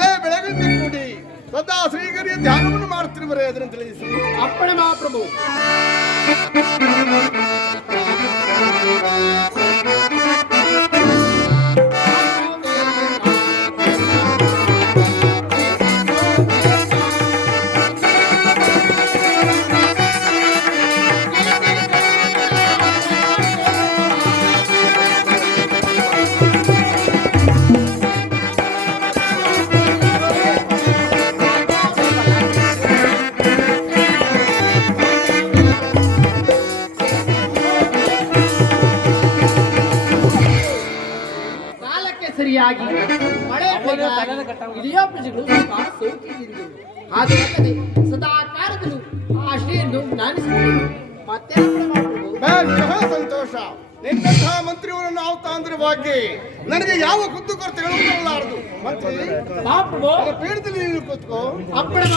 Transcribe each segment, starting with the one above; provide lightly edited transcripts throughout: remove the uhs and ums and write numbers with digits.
ಮಳೆ ಬೆಳಗಿಂದ ಕೂಡಿ ಸದಾ ಶ್ರೀಗರಿಯ ಧ್ಯಾನವನ್ನು ಮಾಡುತ್ತಿರುವರೆ ಅದನ್ನು ತಿಳಿಸಿ. ಅಪ್ಪಣೆ ಮಹಾಪ್ರಭು. ಸರಿಯಾಗಿ ಮಳೆ ಇಲ್ಲಿಯ ಪ್ರಜೆಗಳು ಸೌಖ್ಯದಿಂದರು. ಹಾಗಲ್ಲದೆ ಸದಾ ಕಾಲದಲ್ಲೂ ಆ ಶ್ರೀಯನ್ನು ಜ್ಞಾನಿಸಿದರು. ಮತ್ತೆ ಸಂತೋಷ. ನಿನ್ನಂತಹ ಮಂತ್ರಿಯವರನ್ನು ಅವತಾಂತರವಾಗಿ ನನಗೆ ಯಾವ ಕುದ್ದು ಕೊರತೆ ಹೇಳುವುದರಲಾರದು. ಮಂತ್ರಿ ಪೀಠದಲ್ಲಿ ನೀನು ಕೂತ್ಕೋ. ಅಪ್ಪಣೆ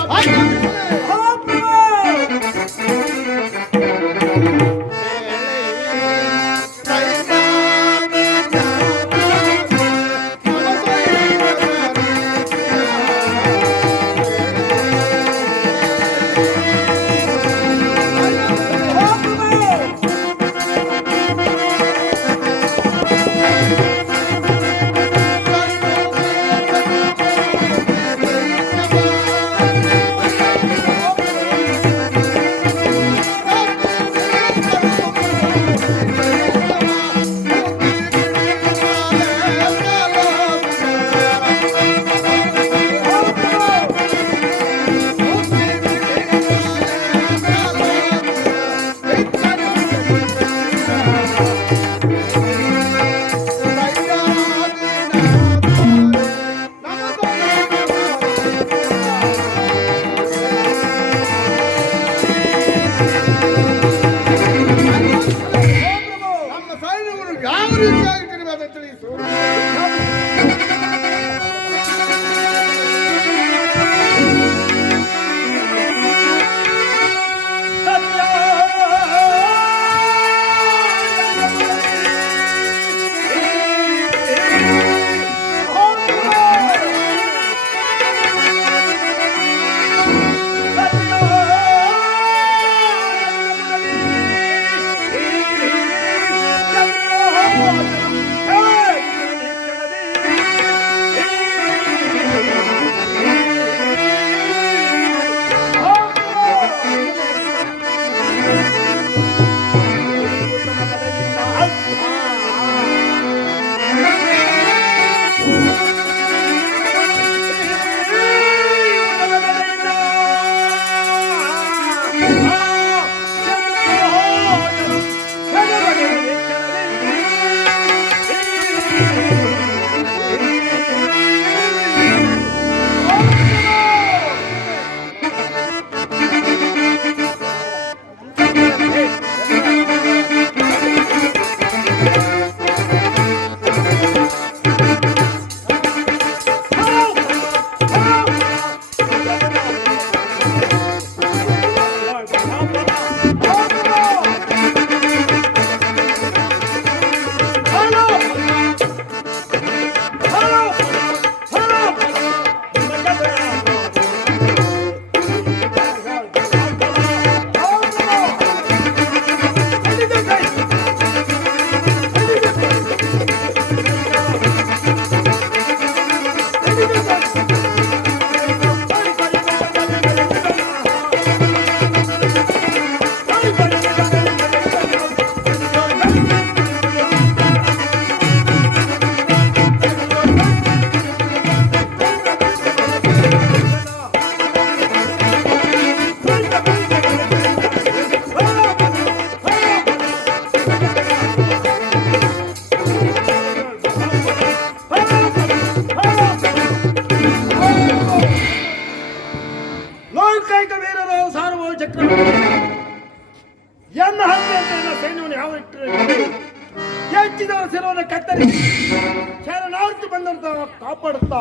ಶರಣಾರ್ಥಿ ಬಂದಂತ ಕಾಪಾಡುತ್ತಾ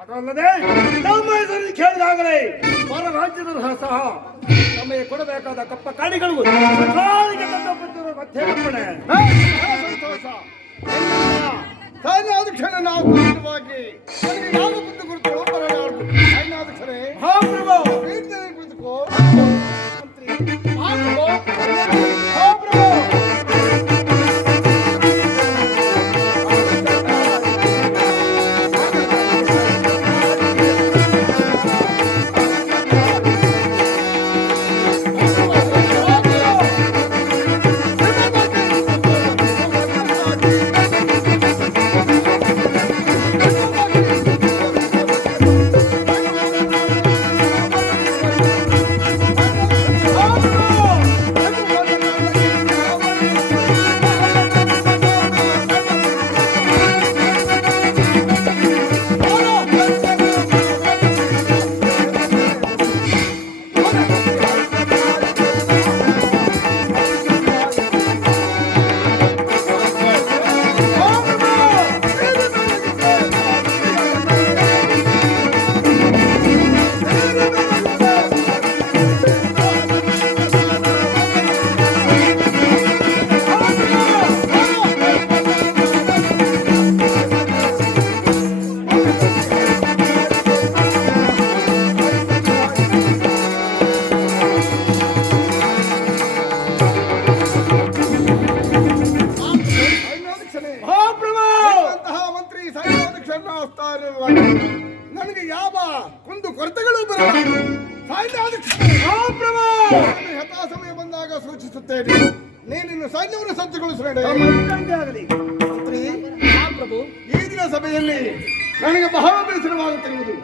ಅದಲ್ಲದೆ ನಮ್ಮ ಹೆಸರಲ್ಲಿ ಕೇಳಿದಾಗಲೇ ಹೊರ ರಾಜ್ಯದ ಸಹ ನಮಗೆ ಕೊಡಬೇಕಾದ ಕಪ್ಪ ಕಾಣಿಗಳು ಮಧ್ಯೆ ಸಂತೋಷ ಕ್ಷಣ ನಾವು ಯಾವ ಗುರುತು ಕುಂದು ಕೊರತೆಗಳು ಬರಬಾರದು. ಸೈನ್ಯಾಧಿಕಾರಿ ಯಥಾ ಸಮಯ ಬಂದಾಗ ಸೂಚಿಸುತ್ತೇನೆ. ನೀನಿನ್ನು ಸೈನ್ಯವನ್ನು ಸಜ್ಜುಗೊಳಿಸಬೇಡ. ಆಗಲಿ ಮಂತ್ರಿ, ಪ್ರಭು. ಈ ದಿನ ಸಭೆಯಲ್ಲಿ ನನಗೆ ಬಹಳ ಬೇಸರವಾಗುತ್ತಿರುವುದು.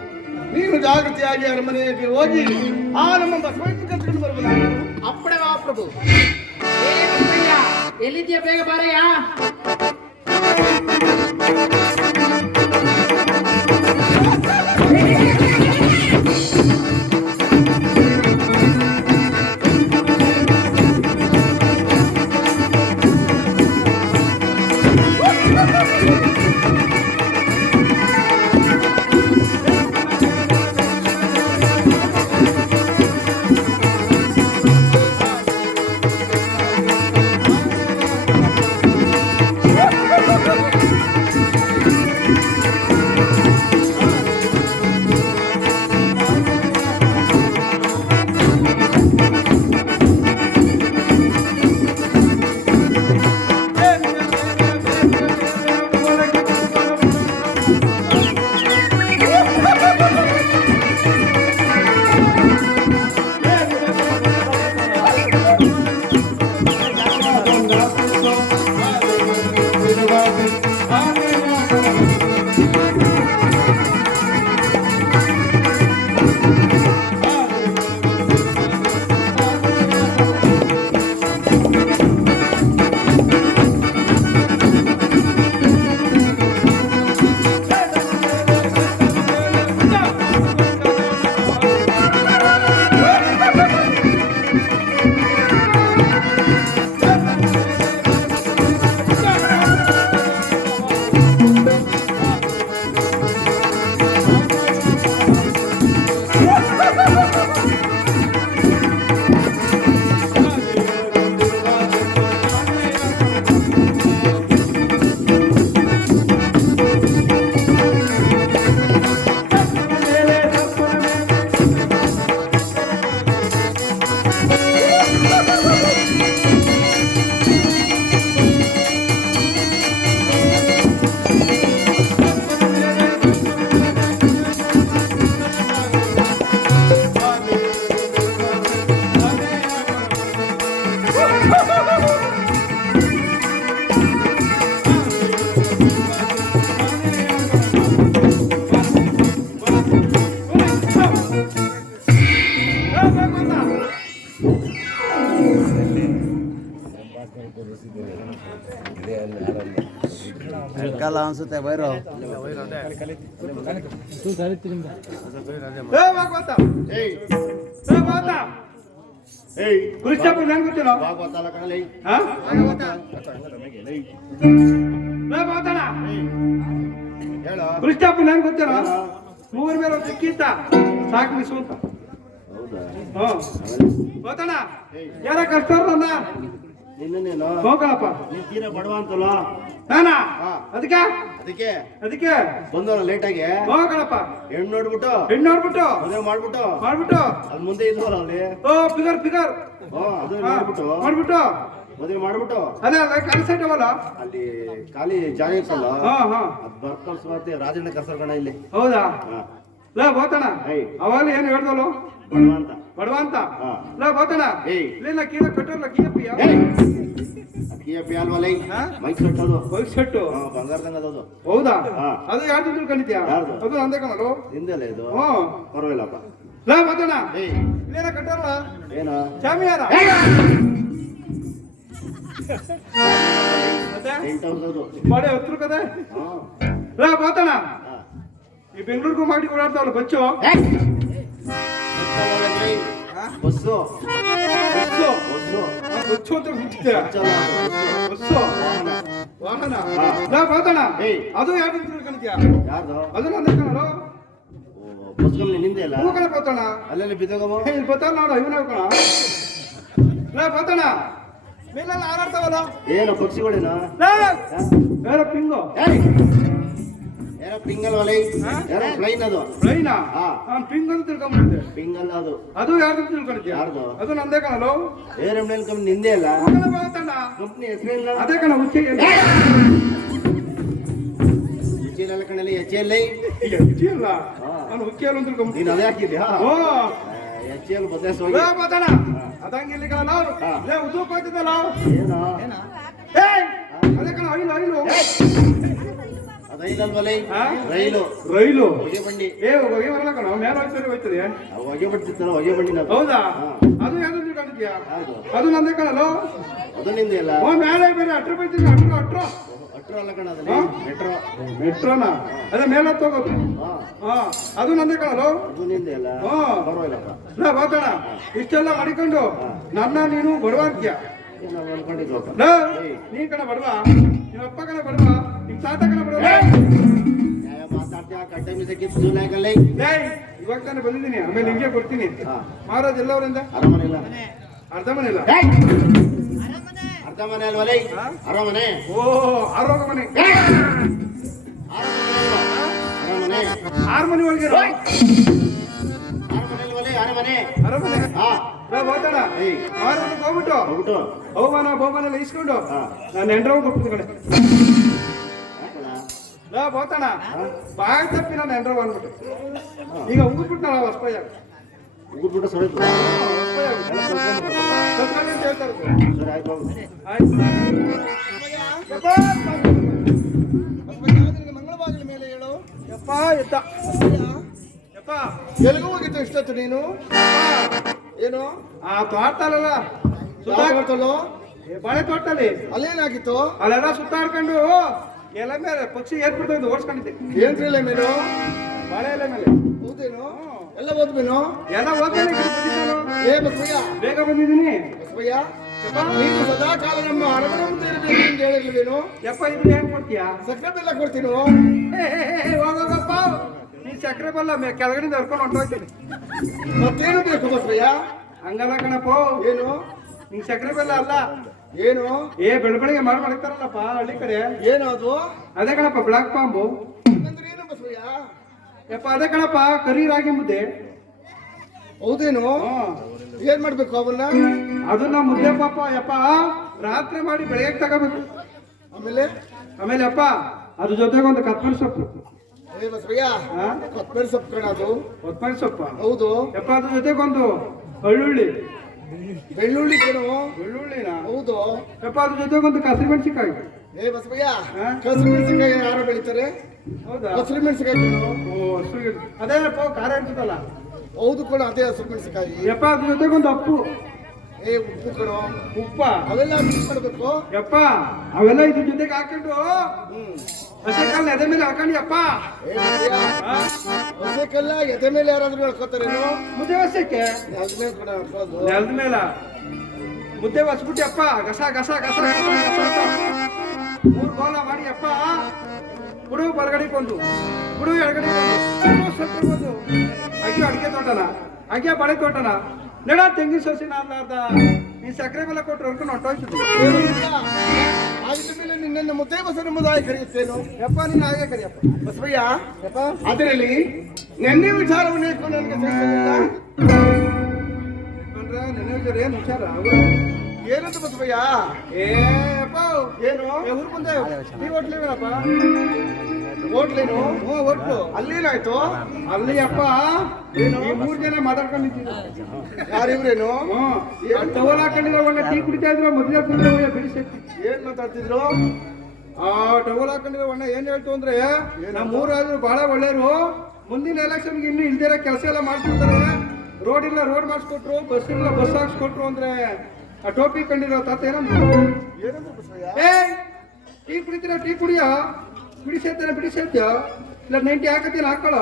ನೀನು ಜಾಗೃತಿಯಾಗಿ ಅರಮನೆಗೆ ಹೋಗಿ ಆ ನಮ್ಮ ಬಸವಣ್ಣ ಕರ್ಕೊಂಡು ಬರಬಹುದು. ಅಪ್ಪಡೆ ಬಾ ಪ್ರಭು. ಏ ಬಸವಯ್ಯ, ಎಲ್ಲಿದ್ಯಾ? ಬೇಗ ಬಾರಯ್ಯ. ಕಾಲ ಅನ್ಸುತ್ತೆ ಬೈರೋ ಕೃಷ್ಣಪ್ಪ ಹೆಂಗ್ ಗೊತ್ತಿಲ್ಲ ಕೃಷ್ಣಪ್ಪ ಹೆಂಗ್ ಗೊತ್ತಿಲ್ಲ ಮೂವರ ಮೇಲೆ ಒಂದು ಸಿಕ್ಕಿತ್ತ ಸಾಕಿಸು ಅಂತ ಗೊತ್ತಣ್ಣ ಯಾರ ಕಷ್ಟ ನಿನ್ನೇನು ಹೋಗಪ್ಪ ನೀನ್ ತೀರಾ ಬಡವ ಅಂತಲ್ಲ ನಾನಾ ಹಾ. ಅದಕ್ಕೆ ಅದಕ್ಕೆ ಅದಕ್ಕೆ ಬಂದವಲ್ಲ ಲೇಟಾಗಿ ಹೋಗಣಪ್ಪ ಹೆಣ್ಣು ನೋಡ್ಬಿಟ್ಟು ಹೆಣ್ಣು ನೋಡ್ಬಿಟ್ಟು ಮದುವೆ ಮಾಡ್ಬಿಟ್ಟು ಮಾಡ್ಬಿಟ್ಟು ಅಲ್ಲಿ ಮುಂದೆ ಇಲ್ವಲ್ಲ ಅಲ್ಲಿ ಓ ಫಿಗರ್ ಫಿಗರ್ ಅದು ನೋಡ್ಬಿಟ್ಟು ಮಾಡ್ಬಿಟ್ಟು ಮದುವೆ ಮಾಡ್ಬಿಟ್ಟು ಅದೇ ಅಲ್ಲ ಕೆಲಸ ಇಟ್ಟವಲ್ಲ ಅಲ್ಲಿ ಖಾಲಿ ಜಾಗ ಇರ್ತಲ್ಲ ಹಾ ಹಾ ಅದ್ ಬರ್ಕಲ್ಸ್ಬಾರ್ದು ರಾಜಣ್ಣ ಕರ್ಸರ್ಕಣ ಇಲ್ಲಿ ಹೌದಾ ಹಾ. ಲೇ ಬೋತಣ ಏಯ್. ಅವಾಗ ಏನು ಹೇಳ್ದಲ್ಲ ಬಡವ ಅಂತ ಬಡವ ಅಂತ ಹಾ. ಲೇ ಬೋತಣ ಏಯ್. ಇಲ್ಲ ಕೀಲ ಕಟ್ಟೋಲ್ಲ ಕೀಪಿಯ ಅದ್ಕೆ ಅಲ್ವಲ್ಲ ಹಾ? ಮೈಕ್ ಕಟ್ಟೋದು ಬೈಕ್ ಸೆಟ್ಟು ಬಂಗಾರದಂಗ ಅದು ಹೌದಾ ಹಾ. ಅದು ಯಾರ್ದು ತಿಳ್ಕೊಂಡಿದ್ಯಾ ಯಾರ್ದು? ಅದು ಅಂದೆ ಕಣಲು ಹಿಂದೆಲ್ಲ ಇದು ಹ್ಮ್ ಪರವಾಗಿಲ್ಲಪ್ಪ ಲೇ ಬೋತಣ ಏಯ್ ಇಲ್ಲೇನ ಕಟ್ಟೋಲ್ಲ ಏನು ಚಾಮಿಯಾರ ಮತ್ತೆ 8,000 ಅದು ಬಾಡೆ ಹತ್ರ ಕದೆ ಹಾ. ಲೇ ಬೋತಣ ಹಾ. ಈ ಬೆಂಗಳೂರಿಗೂ ಮಾಡಿ ಓಡಾಡ್ತಾವಲ್ಲ Bachchu bus bus bus Bachchu ಅಂತ ಬಿಟ್ಟಿದ್ದೆ ಬಚ್ಚಲ್ಲ, ಬಸ್ಸು. ಬಸ್ಸು ವಾಹನ. ವಾಹನ ಹಾ. ಲೇ ಬೋತಣ ಏಯ್. ಅದು ಯಾರ್ದು ತಿಳ್ಕೊಂಡಿದ್ಯಾ ಯಾರ್ದು ಅದು ನಂದೆ ಕಣಲು ಬಸ್ ಕಂಪ್ನಿ ನಿಂದೆ ಅಲ್ಲ ಹೂ ಕಣ ಬೋತಣ ಅಲ್ಲೆಲ್ಲ ಬಿದ್ದೋಗಮ್ಮ ಇಲ್ಲಿ ಬರ್ತಾರ ನೋಡು ಇವನೇ ಕಣ ಲೇ ಬೋತಣ ಮೇಲೆಲ್ಲ ಹಾರಾಡ್ತಾವಲ್ಲ ಏನು ಪಕ್ಷಿಗಳೇನ ಲೇ ಬೇರೆ ಪಿಂಗು ಏನೋ ಪಿಂಗಲ್ ವಲೈ ಹಾ? ಏನೋ ಫ್ಲೈನ್ ಅದು ರೈನಾ ಹಾ. ನಾನು ಪಿಂಗ್ ಅಂತ ತಿಳ್ಕೊಂಡ್ಬಿಟ್ಟಿದ್ದೆ ಪಿಂಗಲ್ ಅದು ಅದು ಯಾರ್ದು ತಿಳ್ಕೊಂಡಿದ್ಯಾ ಯಾರ್ದು? ಅದು ನಂದೇ ಕಣಲು ಏರ್ ಎಮ್ನೆಲ್ ಕಂಪ್ನಿ ನಿಂದೆ ಅಲ್ಲ ಹೂ ಕಣ ಬೋತಣ್ಣ ಕಂಪ್ನಿ ಹೆಸರೇನಿಲ್ಲ ಅದೇ ಕಣ ಹುಚ್ಚೆ ರುಚಿನೆಲ್ಲ ಅಲ್ಲ ಕಣಲ್ಲಿ ಎಚ್ಚೆಯಲ್ಲಿ ಈಗ ಹುಚ್ಚಿ ಅಲ್ಲ ನಾನು ಹುಚ್ಚಿಯಲ್ಲ ಅಂತ ತಿಳ್ಕೊಂಬಿಟ್ಟು ನೀನು ಅದೇ ಹಾಕಿದ್ಯಾ ಓ ಎಚ್ಚೆಯಲ್ಲಿ ಬದಲಾಯಿಸೋಗಿ ಮಾತಾಡ ಅದಂಗಿರ್ಲಿ ಕಣ ನಾವು ಲೇ ಉದ್ದಕ್ಕೆ ಹೋಗ್ತಿದ್ದಲ್ಲ ಏನೋ ಏಯ್ ಅದೇ ಕಣ ಅಳಿಲು ಅದೈಲಲ್ವಲೇ ಹಾ? ರೈಲು ರೈಲು ಹೊಗೆ ಬಂಡಿ ಹೊಗೆ ಬರಲ್ಲ ಕಣ ಮೇಲೆ ಹೋಗ್ತಾರೆ ಹೋಗ್ತದೆ ಹೊಗೆ ಬಿಡ್ತಿತ್ತಲ್ಲ ಹೊಗೆ ಬಂಡಿ ನಾವು ಹೌದಾ ಅದು ಯಾವ್ದು ತಿಳ್ಕೊಂಡಿದ್ಯಾ ಹೌದು ಅದು ನಂದೇ ಕಣಲ್ಲ ಅದು ನಿಂದೆ ಅಲ್ಲ ಓ ಮೇಲೆ ಬೇರೆ ಅಟ್ರು ಬರ್ತೀನಿ ಅಟ್ರು ಅಟ್ರೋ ಅಲ್ಲ ಕಣ ಅದನ್ನ ಮೆಟ್ರೋ ಮೆಟ್ರೋನ ಅದೇ ಮೇಲೆ ಹತ್ತು ಹೋಗೋದು ಹಾ ಅದು ನಂದೇ ಕಣಲ್ಲ ಅದು ನಿಂದೆ ಅಲ್ಲ ಹಾ ಪರವಾಗಿಲ್ಲಪ್ಪ ನಾ ಮಾತಾಡ ಇಷ್ಟೆಲ್ಲ ಮಾಡಿಕೊಂಡು ನನ್ನ ನೀನು ಬಡವಾರ್ತೀಯ ನಾವು ಅನ್ಕೊಂಡಿದ್ವಪ್ಪ ನೀನ್ ಕಣ ಬಡವ ನಿಮ್ಮ ಅಪ್ಪ ಕಣ ಬಡವ ನಿಮ್ ತಾತ ಕಣ ಬಡವ ನ್ಯಾಯ ಮಾತಾಡ್ತೀಯ ಕಡ್ಡೆ ಮಿಸ ಕಿತ್ತು ನಾಗಲ್ಲ ಏಯ್ ಇವಾಗ ತಾನೇ ಬಂದಿದ್ದೀನಿ ಆಮೇಲೆ ನಿಂಗೆ ಕೊಡ್ತೀನಿ ಹಾ. ಮಹಾರಾಜ್ ಎಲ್ಲವರಿಂದ ಅರಮನೆ ಇಲ್ಲ ಅರ್ಧ ಮನೆ ಇಲ್ಲ ಅರ್ಧ ಮನೆ ಅಲ್ವಲೇ ಹಾ? ಅರಮನೆ ಓ ಆರೋಗ್ಯ ಮನೆ ಅರಮನೆ ಆರು ಮನೆ ಒಳಗೆ ಇರೋ. ಅರಮನೆ ಅಲ್ವಲೇ ಅರಮನೆ ಅರಮನೆ ಹಾ ಹೋಗ್ತಾಳ ಏಯ್ ಮಹಾರಾಜ್ ಹೋಗ್ಬಿಟ್ಟು ಹೋಗ್ಬಿಟ್ಟು ಬಹುಮಾನ ಎಲ್ಲ ಇಸ್ಕೊಂಡು ಹಾ. ನಾನು ಎಂಡ್ರವ್ ಕೊಡ್ತೀನಿ ಕಡೆ ಹಾಕೋಣ. ಬೋತಾಣ ಬಾಯ್ ತಪ್ಪಿ ನಾನು ಎಂಡ್ರವ್ ಅಂದ್ಬಿಟ್ಟು ಈಗ ಉಗ್ಬಿಟ್ಟು ನಾವು ಹೊಸ್ಪಯ್ಯ ಉಗ್ಬಿಟ್ಟು ಸೊಳ್ಳೆ ಅಂತ ಹೇಳ್ತಾರೆ ಸರಿ ಆಯ್ತು ಹೋಗು. ಮಂಗಳವಾಗಲ ಮೇಲೆ ಹೇಳು ಯಪ್ಪ ಎತ್ತ ಯಪ್ಪ ಎಲ್ಲಿಗೂ ಹೋಗಿತ್ತು ಇಷ್ಟೊತ್ತು ನೀನು ಏನು ಆ ತೋಟಲ್ಲ ಸುತ್ತಾಡ್ತಲ್ಲೋ ಬಾಳೆ ತೋಟದಲ್ಲಿ ಅಲ್ಲೇನಾಗಿತ್ತು ಅಲ್ಲೆಲ್ಲ ಸುತ್ತಾಡ್ಕೊಂಡು ಎಲೆ ಮೇಲೆ ಪಕ್ಷಿ ಏರ್ಬಿಡ್ತು ಓಡಿಸ್ಕೊಂಡಿದ್ದೆ ಏನ್ರಿ ಎಲೆ ಮೇಲು ಬಾಳೆ ಎಲೆ ಮೇಲೆ ಹೌದೇನು ಎಲ್ಲ ಓದ್ಬೇನು ಎಲ್ಲ ಓದ್ತಾನೆ ಏ ಬಸವಯ್ಯ ಬೇಗ ಬಂದಿದ್ದೀನಿ ಬಸವಯ್ಯ ನೀನು ಸದಾ ಕಾಲ ನಮ್ಮ ಅರಮನೆ ಮುಂದೆ ಇರಬೇಕು ಅಂತ ಹೇಳಿರ್ಲಿವೇನು ಯಪ್ಪ ಇದು ಏನ್ ಕೊಡ್ತೀಯಾ ಸಕ್ಕರೆ ಬೆಲ್ಲ ಕೊಡ್ತೀನಿ ಹೋಗಪ್ಪ ನೀ ಸಕ್ಕರೆ ಬೆಲ್ಲ ಕೆಳಗಡೆಯಿಂದ ಹರ್ಕೊಂಡು ಹೊಂಟೋಗ್ತೀನಿ ಮತ್ತೇನು ಬೇಕು ಬಸವಯ್ಯ ಹಂಗಲ್ಲ ಕಣಪ್ಪ ಏನು ನಿಂಗೆ ಸಕ್ಕರೆ ಬೆಲ್ಲ ಅಲ್ಲ ಏನು ಬೆಳಬೆಳಿಗ್ಗೆ ಮಾಡ್ತಾರಲ್ಲಪ್ಪ ಹಳ್ಳಿ ಕಡೆ ಏನು ಅದು ಅದೇ ಕಣಪ್ಪ ಬ್ಲಾಕ್ ಪಾಂಬು ಏನು ಬಸವಯ್ಯ ಯಪ್ಪ ಅದೇ ಕಣಪ್ಪ ಕರಿ ರಾಗಿ ಮುದ್ದೆ ಹೌದೇನು ಏನ್ ಮಾಡ್ಬೇಕು ಅವನ್ನ ಅದನ್ನ ಮುದ್ದೆ ಪಾಪ ಯಪ್ಪ ರಾತ್ರಿ ಮಾಡಿ ಬೆಳಗ್ಗೆ ತಗೋಬೇಕು ಆಮೇಲೆ ಅಪ್ಪ ಅದ್ರ ಜೊತೆಗೆ ಒಂದು ಕೊತ್ತಂಬರಿ ಸೊಪ್ಪು ಬಸವಯ್ಯ ಕೊತ್ತಂಬರಿ ಸೊಪ್ಪು ಕಣ ಅದು ಕೊತ್ತಂಬರಿ ಸೊಪ್ಪು ಹೌದು ಯಪ್ಪ ಅದ್ರ ಜೊತೆಗೊಂದು ಬೆಳ್ಳುಳ್ಳಿ ಬೆಳ್ಳುಳ್ಳಿನ ಹೌದು ಯಪ್ಪ ಅದ್ರ ಜೊತೆಗೊಂದು ಕಸಿರು ಮೆಣಸಿನಕಾಯಿ ಬಸವಯ್ಯ ಕಸಿರು ಮೆಣಸಿನಕಾಯಿ ಯಾರು ಬೆಳಿತಾರೆ ಹೌದಾ ಹಸಿರು ಮೆಣಸಿನಕಾಯಿ ಅದೇ ಖಾರ ಇರ್ತದಲ್ಲ ಹೌದು ಕಣ ಅದೇ ಹಸಿರು ಮೆಣಸಿನಕಾಯಿ ಯಪ್ಪ ಅದ್ರ ಜೊತೆಗೊಂದು ಅಪ್ಪು ಉಪ್ಪು ಕಣೋ ಉಪ್ಪ ಅವೆಲ್ಲ ಮಿಕ್ಸ್ ಮಾಡ್ಬೇಕು ಯಪ್ಪ ಅವೆಲ್ಲ ಇದ್ರ ಜೊತೆಗೆ ಹಾಕೊಂಡು ಹಸೆ ಕಲ್ಲ ಎದೆ ಮೇಲೆ ಹಾಕೊಂಡು ಯಪ್ಪ ಹಸೆ ಕಲ್ಲ ಎದೆ ಮೇಲೆ ಯಾರಾದ್ರೂ ಹೇಳ್ಕೊತಾರೇನು ಮುದ್ದೆ ಹೊಸಕ್ಕೆ ನೆಲದ ಮೇಲ ಮುದ್ದೆ ಹೊಸ್ಬಿಟ್ಟು ಅಪ್ಪ ಗಸ ಗಸ ಗಸ ಮೂರು ಗೋಲ ಮಾಡಿ ಅಪ್ಪ ಗುಡು ಬಲಗಡೆಗೆ ಒಂದು ಗುಡು ಎಡಗಡೆ ಒಂದು ಸ್ವಲ್ಪ ಒಂದು ಅಯ್ಯೋ ಅಡಿಕೆ ತೋಟನ ಅಯ್ಯೋ ಬಳೆ ತೋಟನ ನಡ ತೆಂಗಿನ ಸೊಸಿನ ಅರ್ಧ ನೀ ಸಕ್ಕರೆ ಬೆಲ್ಲ ಕೊಟ್ಟರು ಹೊರ್ಕೊಂಡು ಹೊಂಟೋಗ್ತಿದ್ದೆ ಮೇಲೆ ನಿನ್ನ ಮುದ್ದೆ ಬಸವನ ಮುದಾಯ ಕರೆಯುತ್ತೇನು ಯಪ್ಪ ನೀನು ಹಾಗೆ ಕರಿಯಪ್ಪ ಬಸವಯ್ಯ ಯಪ್ಪ ಅದರಲ್ಲಿ ನೆನ್ನೆ ವಿಚಾರವನ್ನು ಇಟ್ಕೊಂಡು ನನಗೆ ನೆನ್ನೆ ವಿಚಾರ ಏನು ವಿಚಾರ ಏನಂತ ಬಸವಯ್ಯ ಏಪ್ಪ ಏನು ಊರ್ ಮುಂದೆ ನೀ ಹೋಟ್ಲೇನಪ್ಪ ಹೋಟ್ಲೇನು ಹೋಟ್ಲು ಅಲ್ಲೇನಾಯ್ತು ಅಲ್ಲಿ ಅಪ್ಪ ಏನು 3 ಜನ ಮಾತಾಡ್ಕೊಂಡಿದ್ದೀವಿ ಯಾರಿವ್ರೇನು ಟವಲ್ ಹಾಕೊಂಡಿರೋ ಒಳ್ಳೆ ಟೀ ಕುಡಿತಾ ಇದ್ರು ಮೊದಲೇ ಕುಡಿದ್ರೆ ಬಿಡಿಸಿ ಏನ್ ಮಾತಾಡ್ತಿದ್ರು ಆ ಟವಲ್ ಹಾಕೊಂಡಿರೋ ಒಳ್ಳೆ ಏನ್ ಹೇಳ್ತು ಅಂದ್ರೆ ನಮ್ಮ ಊರಾದ್ರು ಬಹಳ ಒಳ್ಳೆಯರು ಮುಂದಿನ ಎಲೆಕ್ಷನ್ಗೆ ಇನ್ನು ಇಲ್ದಿರೋ ಕೆಲಸ ಎಲ್ಲ ಮಾಡ್ಕೊಡ್ತಾರೆ ರೋಡ್ ಇಲ್ಲ ರೋಡ್ ಮಾಡಿಸ್ಕೊಟ್ರು ಬಸ್ ಇಲ್ಲ ಬಸ್ ಹಾಕ್ಸ್ಕೊಟ್ರು ಅಂದ್ರೆ ಆ ಟೋಪಿ ಕಂಡಿರೋ ತಾತ ಏನಂದ್ರು ಟೀ ಕುಡಿತೀರ ಟೀ ಕುಡಿಯೋ ಬಿಡಿಸೇತ್ಯ ಇಲ್ಲ 90 ಹಾಕತ್ತೀನಿ ಹಾಕೊಳ್ಳೋ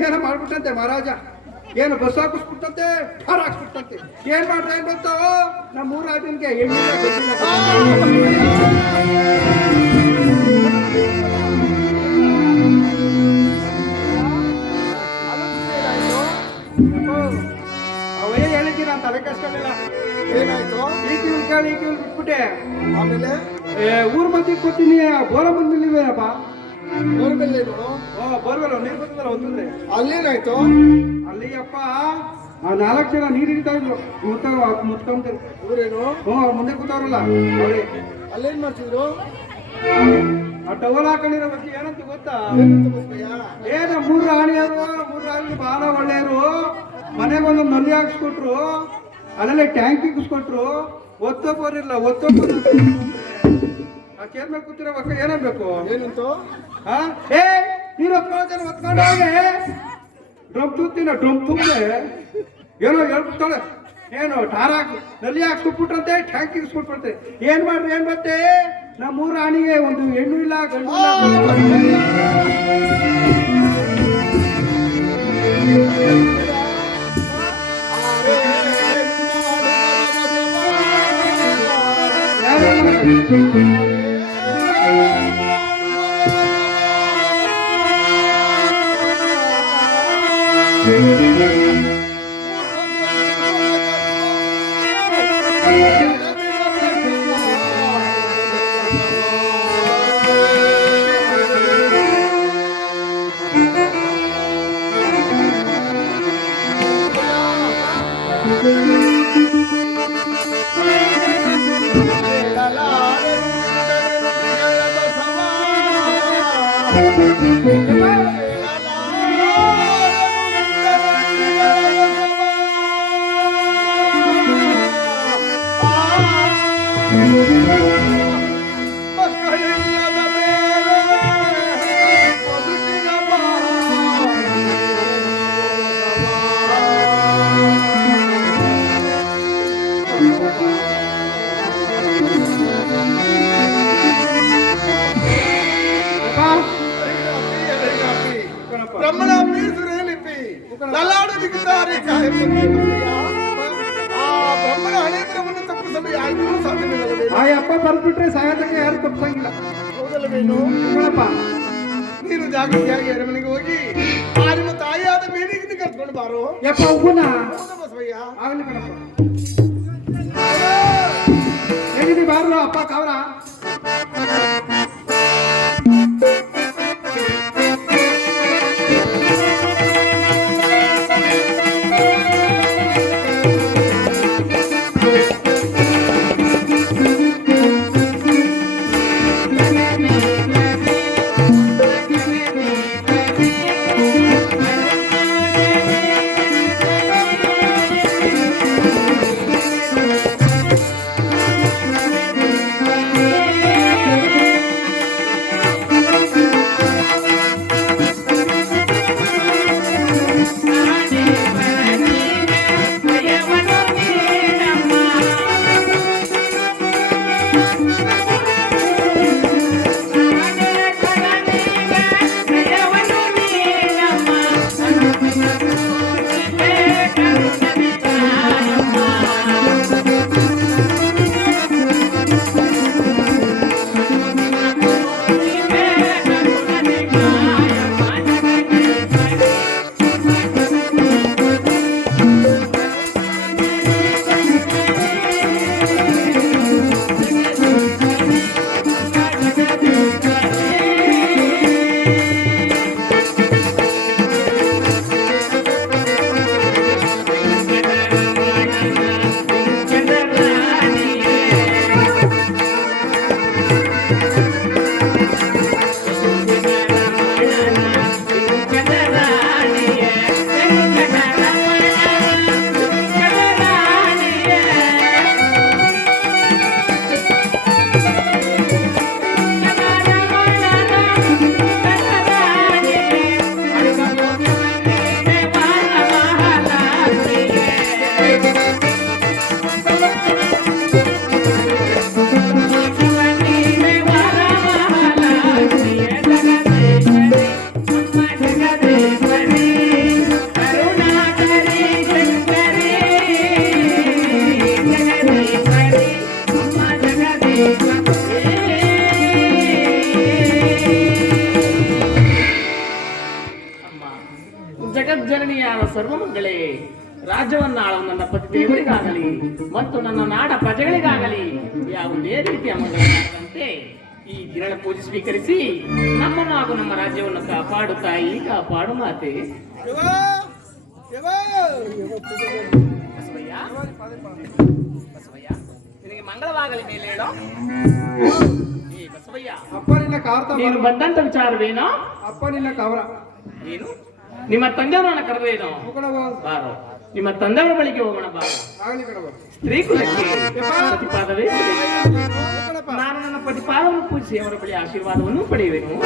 ಏನೋ ಮಾಡ್ಬಿಟ್ಟಂತೆ ಮಹಾರಾಜ ಏನು ಬಸ್ ಹಾಕಿಸ್ಬಿಟ್ಟಂತೆ ಕಾರ್ ಹಾಕ್ಸ್ಬಿಟ್ಟಂತೆ ಏನ್ ಮಾಡ್ರೆ ಏನ್ ಬಂತು ನಮ್ಮ ಊರಾಜನ್ಗೆ ಅವೇ ಹೇಳಿದ್ದೀನಿ ನಾನು ತಲೆ ಕಷ್ಟಲಿಲ್ಲ ಏನಾಯ್ತು ಈ ಕಿವಿ ಬಿಟ್ಬಿಟ್ಟೆ ಆಮೇಲೆ ಊರ್ ಮಂದಿಗೆ ಕೊಡ್ತೀನಿ ಬೋರ ಬಂದಿಲ್ವೇನಪ್ಪ ಬೋರ್ವೆಲ್ಲೇನು ಬೋರ್ವೆಲ್ ನೀರು ಬರ್ತದಲ್ಲ ಒಂದ್ರೆ ಅಲ್ಲೇನಾಯ್ತು ಅಲ್ಲಿ ಅಪ್ಪ 4 ಜನ ನೀರು ಹಿಡಿತಾ ಇದ್ರು ಮುತ್ಕೊಂತಾರೆ ಊರೇನು ಮುಂದೆ ಕೂತವ್ರಲ್ಲ ಅವ್ರೆ ಅಲ್ಲೇನ್ ಮಾಡ್ತಿದ್ರು ಆ ಟವಲ್ ಹಾಕೊಂಡಿರೋ ಬಗ್ಗೆ ಏನಂತ ಗೊತ್ತಾ? ಏನಂತ ಬಸವಯ್ಯ? ಏನು 3 ರಾಣಿಯರು 3 ರಾಣಿ ಬಹಳ ಒಳ್ಳೆಯರು. ಮನೆಗೆ ಒಂದೊಂದು ನಲ್ಲಿ ಹಾಕ್ಸ್ಕೊಟ್ರು, ಅಲ್ಲೇ ಟ್ಯಾಂಕ್ ಇಕ್ಕಿಸ್ಕೊಟ್ರು. ಒತ್ತೊಬ್ಬರಿಲ್ಲ ಒತ್ತೊಬ್ಬರು ಆ ಚೇರ್ ಮೇಲೆ ಕೂತಿರೋ ಮಕ್ಕ ಏನಾಗಬೇಕು? ಏನಂತು? ಹಾ ಏ ನೀನು ಜನ ಒತ್ಕೊಂಡೋಗೆ ಡ್ರಮ್ ತುಂಬೆ ಏನೋ ಹೇಳ್ಬಿಡ್ತಾಳೆ. ಏನು ಟಾರ್ ಹಾಕಿ ನಲ್ಲಿ ಹಾಕ್ಸ್ಕೊಟ್ಬಿಟ್ರಂತೆ, ಟ್ಯಾಂಕ್ ಇಕ್ಸ್ಕೊಟ್ಬಿಡ್ತೆ. ಏನ್ ಮಾಡ್ರಿ ಏನ್ ಬತ್ತೆ? ನಮ್ಮ 3 ರಾಣಿಗೆ ಒಂದು ಹೆಣ್ಣು ಇಲ್ಲ ಗಂಡು ಇಲ್ಲ. ಬ್ರಹ್ಮಣ ಮೀಸುರೇಲಿಪಿ ಲಲಾಡು ದಿಗಿದ್ದಾರೆ ಕಾಯ ಆ ಬ್ರಹ್ಮನ ಹಣೆಬರವನ್ನು ತಪ್ಪಿಸಲು ಯಾರಿಗೂ ಸಾಧ್ಯವಿಲ್ಲವೇ? ಆ ಅಪ್ಪ ಬರ್ಬಿಟ್ರೆ ಸಾಯೋದಕ್ಕೆ ಯಾರು ತಪ್ಪಿಸಂಗಿಲ್ಲ. ಹೌದಲ್ಲವೇನು? ಕಣಪ್ಪ ನೀನು ಜಾಗೃತಿಯಾಗಿ ಅರಮನೆಗೆ ಹೋಗಿ ಆ ನಿಮ್ಮ ತಾಯಿಯಾದ ಮೇಲಿಗೆ ಕರ್ಕೊಂಡು ಬಾರೋ. ಯಪ್ಪ ಉಗುನ ಹೌದಾ ಬಸವಯ್ಯ? ಆಗಲಿ ಕಣಪ್ಪ. ಹೇಗಿದ್ದೀವಿ ಬಾರ್ಲು ಅಪ್ಪ ಕಾವ್ರ. ಜಗಜ್ಜನನಿಯಾದ ಸರ್ವಮಂಗಳೇ, ರಾಜ್ಯವನ್ನಾಳುವ ನನ್ನ ಪತಿ ದೇವರಿಗಾಗಲಿ ಮತ್ತು ನನ್ನ ನಾಡ ಪ್ರಜೆಗಳಿಗಾಗಲಿ ಯಾವುದೇ ರೀತಿಯ ಮಂಗಳವಾಗದಂತೆ ಈ ಗಿರಣ ಪೂಜೆ ಸ್ವೀಕರಿಸಿ ನಮ್ಮನ್ನು ಹಾಗೂ ನಮ್ಮ ರಾಜ್ಯವನ್ನು ಕಾಪಾಡು ತಾಯಿ, ಕಾಪಾಡು ಮಾತೆ. ಬಸವಯ್ಯ, ಬಸವಯ್ಯ, ನಿನಗೆ ಮಂಗಳವಾಗಲಿ ಮೇಲೆ ಹೇಳೋ ಏ ಬಸವಯ್ಯ, ಅಪ್ಪ ನಿನ್ನ ಕಾರ್ತ ನೀನು ಬಂದಂತ ವಿಚಾರವೇನೋ? ಅಪ್ಪ ನಿನ್ನ ಕವರ ಏನು ನಿಮ್ಮ ತಂದೆಯವರನ್ನ ಕರೆದೇನೋ? ಬಾರೋ, ನಿಮ್ಮ ತಂದೆಯವರ ಬಳಿಗೆ ಹೋಗೋಣ ಬಾರೋ. ಆಗಲಿ ಕಣವ. ಸ್ತ್ರೀ ಕುಲಕ್ಕೆ ಪ್ರತಿಪಾದವೇ ನಾನು ನನ್ನ ಪ್ರತಿಪಾದವನ್ನು ಪೂಜಿಸಿ ಅವರ ಬಳಿ ಆಶೀರ್ವಾದವನ್ನು ಪಡೆಯುವೆನು.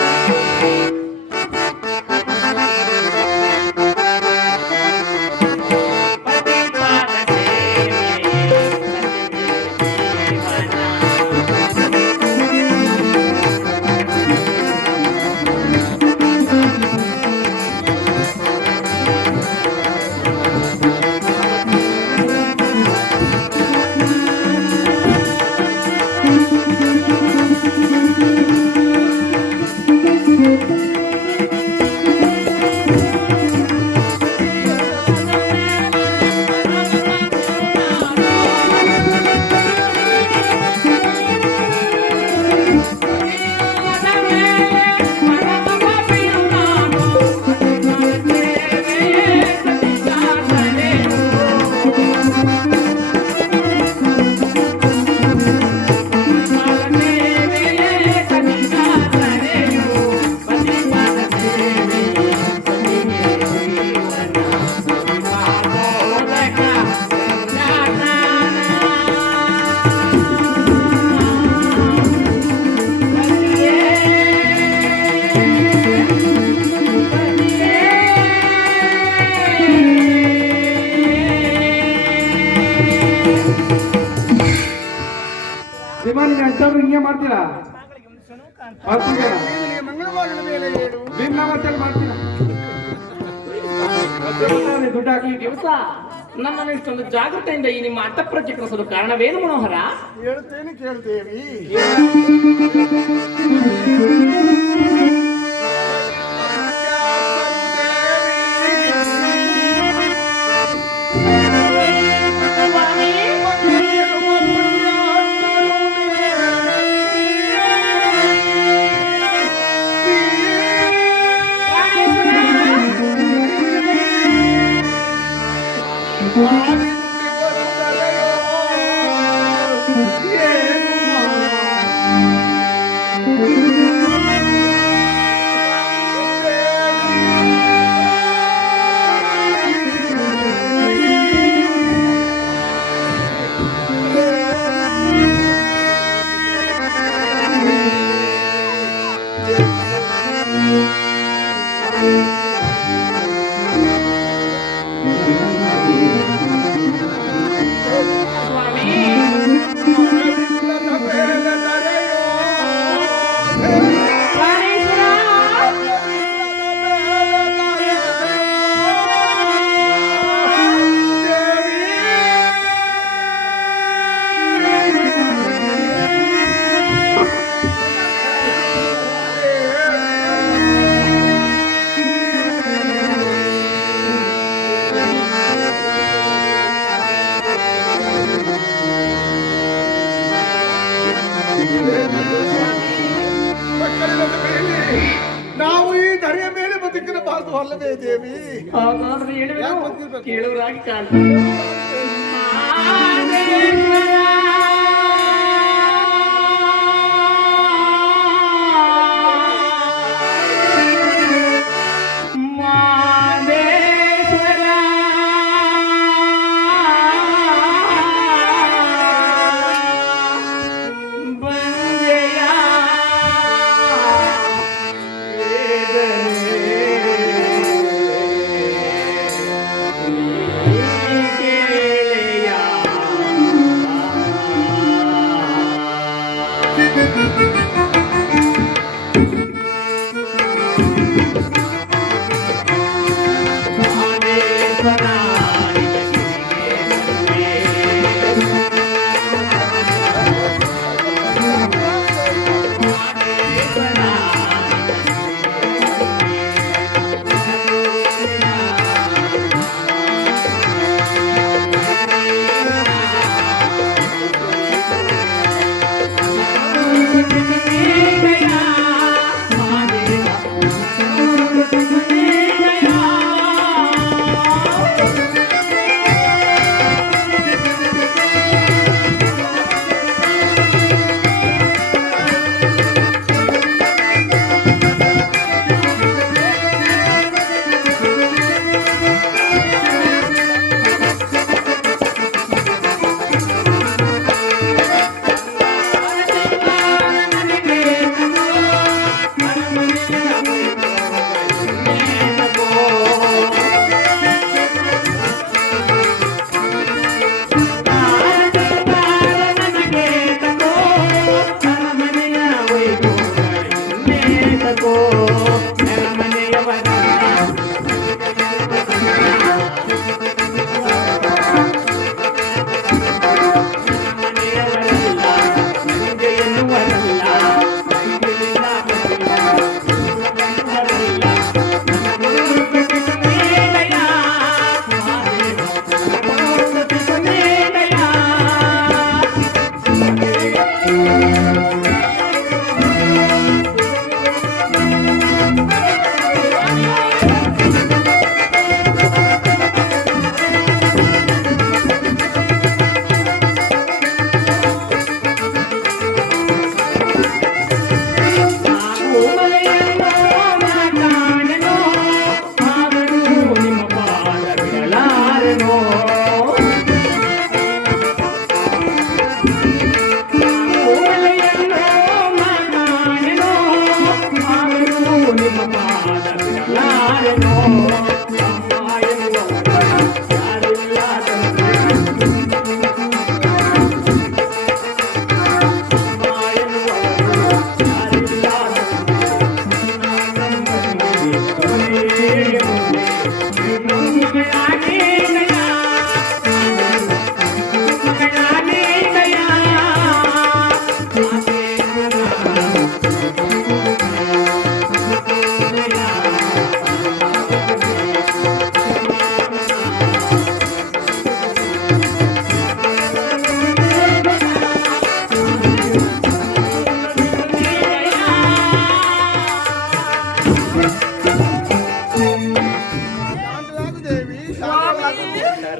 ವಿಮಾನಿಗೆ ಅಂತವ್ರು ಹಿಂಗೆ ಮಾಡ್ತೀರಾ? ಮಾಡ್ತೀರಾ? ನಿನಗೆ ಮಂಗಳವಾಗಲ ಮೇಲೆ ಹೇಳು. ನಿನ್ನ ಮತ್ತೆ ಮಾಡ್ತೀರಾ? ದುಡ್ಡು ಹಾಕಿ ದಿವಸ ನನ್ನನ್ನು ಇಷ್ಟೊಂದು ಜಾಗೃತೆಯಿಂದ ಈ ನಿಮ್ಮ ಅಟ್ಟಪ್ರಜ್ಞೆ ಕಳಿಸಲು ಕಾರಣವೇನು ಮನೋಹರ? ಹೇಳ್ತೇನೆ ಕೇಳ್ತೇವಿ. ನಾವು ಈ ಧರೆಯ ಮೇಲೆ ಬದುಕಿರಬಾರದು ಅಲ್ಲವೇ ದೇವಿ? ಹಾಗಾದ್ರೆ ಹೇಳುವೆನು, ಯಾಕೆ ಬದುಕಿರ್ಬೇಕು? ಕೇಳುವರಾಗಿ ಕಾಣ್ತದೆ.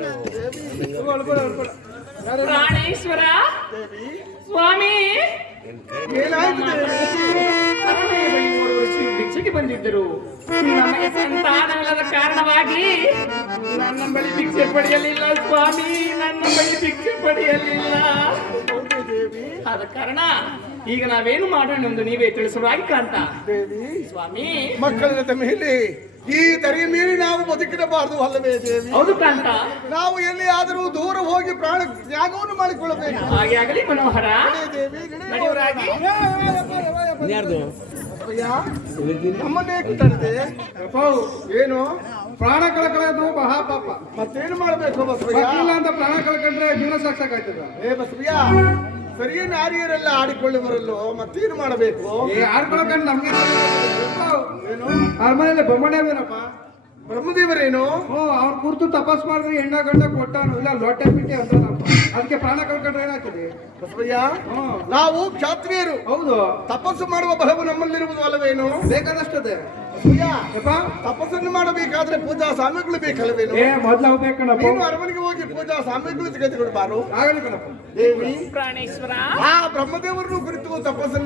ಯಾರು ಹೊಡ್ಕೊಳ ಯಾರು ಪ್ರಾಣೇಶ್ವರ ದೇವಿ ಸ್ವಾಮಿ ಏನಾಯ್ತು ದೇವಿ ಅರಮನೆಯ ಬಳಿ ಓರ್ವರು ಶ್ರೀ ಭಿಕ್ಷೆಗೆ ಬಂದಿದ್ದರು. ನಮಗೆ ಸಂತಾನವಿಲ್ಲದ ಕಾರಣವಾಗಿ ನನ್ನ ಬಳಿ ಭಿಕ್ಷೆ ಪಡೆಯಲಿಲ್ಲ ಸ್ವಾಮಿ, ನನ್ನ ಬಳಿ ಭಿಕ್ಷೆ ಪಡೆಯಲಿಲ್ಲ. ಹೌದು ದೇವಿ ಆದ ಕಾರಣ ಈಗ ನಾವೇನು ಮಾಡೋಣ ಎಂದು ನೀವೇ ತಿಳಿಸುವಾಗಿ ಕಾಂತ. ದೇವಿ ಸ್ವಾಮಿ ಮಕ್ಕಳಿಲ್ಲದ ಮೇಲೆ ಈ ತರಿಯ ಮೇಲೆ ನಾವು ಬದುಕಿರಬಾರದು ಅಲ್ಲವೇ ದೇವಿ? ಹೌದು ಕಾಂತ, ನಾವು ಎಲ್ಲಿ ಆದರೂ ದೂರ ಹೋಗಿ ಪ್ರಾಣ ತ್ಯಾಗವನ್ನು ಮಾಡಿಕೊಳ್ಳಬೇಕು. ಹಾಗೆ ಆಗಲಿ ಮನೋಹರ. ನಡೆ ದೇವಿ ನಡೆ. ನಡೆಯುವರಾಗಿ. ಅಯ್ಯ, ನಮ್ಮನ್ನೇ ಕಿಟ್ಟದೆ ಯಪ್ಪ ಏನು ಪ್ರಾಣ ಕಳ್ಕೊಳ್ಳೋದು ಮಹಾ ಪಾಪ. ಮತ್ತೇನು ಮಾಡಬೇಕು ಬಸವಯ್ಯ? ಮಕ್ಕಳಿಲ್ಲ ಅಂತ ಪ್ರಾಣ ಕಳ್ಕೊಂಡ್ರೆ ಜೀವನ ಸಾಕ್ಸಾಕಾಯ್ತದ. ಏ ಬಸವಯ್ಯ, ಸರಿಯ ನಾರಿಯರೆಲ್ಲ ಆಡಿಕೊಳ್ಳುವರಲ್ಲೋ ಮತ್ತೇನು ಮಾಡಬೇಕು? ಆಡ್ಕೊಳಕಂಡು ನಮ್ಗೆ ಏನು ಅರಮನೆಯಲ್ಲಿ ಬೊಮ್ಮಣ್ಣವೇನಪ್ಪ. ಬ್ರಹ್ಮದೇವರೇನು? ಅವ್ರ ಕುರ್ತು ತಪಾಸ್ ಮಾಡಿದ್ರೆ ಎಣ್ಣ ಗಂಡ ಕೊಟ್ಟಾನು, ಇಲ್ಲ ಲೊಟ್ಟೆ ಬಿಟ್ಟಿ ಅಂತಾನಪ್ಪ. ಅದಕ್ಕೆ ಪ್ರಾಣ ಕಳ್ಕೊಂಡ್ರೆ ಏನಾಗ್ತದೆ? ಬಸವಯ್ಯ, ನಾವು ಕ್ಷಾತ್ರಿಯರು, ಹೌದು, ತಪಸ್ಸು ಮಾಡುವ ಬಲವು ನಮ್ಮಲ್ಲಿರುವುದು ಅಲ್ಲವೇನು? ಬೇಕಾದಷ್ಟದೆ. ಬಸವಯ್ಯ, ಯಪ್ಪ ತಪಸ್ಸನ್ನು ಮಾಡಬೇಕಾದ್ರೆ ಪೂಜಾ ಸಾಮಗ್ರಿಗಳು ಬೇಕಲ್ಲವೇನು? ಮೊದ್ಲು ಹೋಗ್ಬೇಕಣ್ಣಪ್ಪ. ನೀನು ಅರಮನೆಗೆ ಹೋಗಿ ಪೂಜಾ ಸಾಮಗ್ರಿಗಳು ತೆಗೆದುಕೊಂಡು ಬಾರು. ಆಗಲಿ ಕಣಪ್ಪ. ದೇವಿ, ಪ್ರಾಣೇಶ್ವರ ಆ ಬ್ರಹ್ಮದೇವರನ್ನು ಕುರಿತು ತಪಸ್ಸನ್ನು